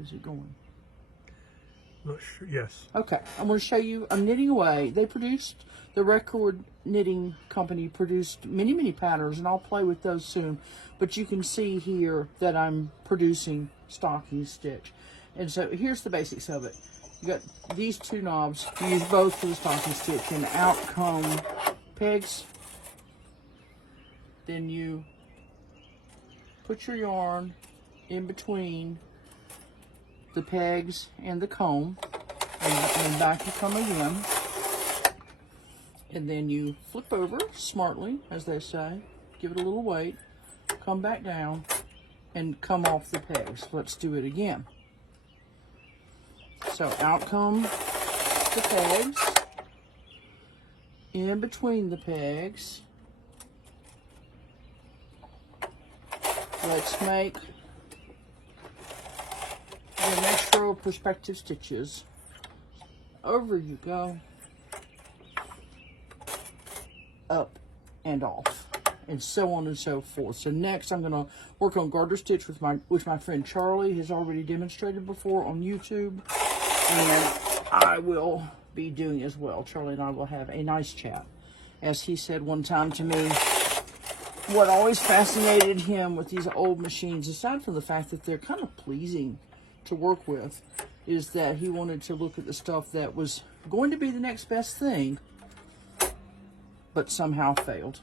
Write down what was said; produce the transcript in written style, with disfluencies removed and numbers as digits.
Is it going? Not sure. Yes. Okay, I'm going to show you. I'm knitting away. They produced, the Record Knitting Company produced many, many patterns, and I'll play with those soon. But you can see here that I'm producing stocking stitch. And so here's the basics of it. You got these two knobs. You use both for the stocking stitch, and out come pegs. Then you put your yarn in between the pegs and the comb, and back you come again. And then you flip over smartly, as they say, give it a little weight, come back down, and come off the pegs. Let's do it again. So out come the pegs, in between the pegs. Let's make the next row of perspective stitches. Over you go. Up and off, and so on and so forth. So next I'm going to work on garter stitch with my friend Charlie. He's already demonstrated before on YouTube, and I will be doing as well. Charlie and I will have a nice chat. As he said one time to me, what always fascinated him with these old machines, aside from the fact that they're kind of pleasing to work with, is that he wanted to look at the stuff that was going to be the next best thing, but somehow failed.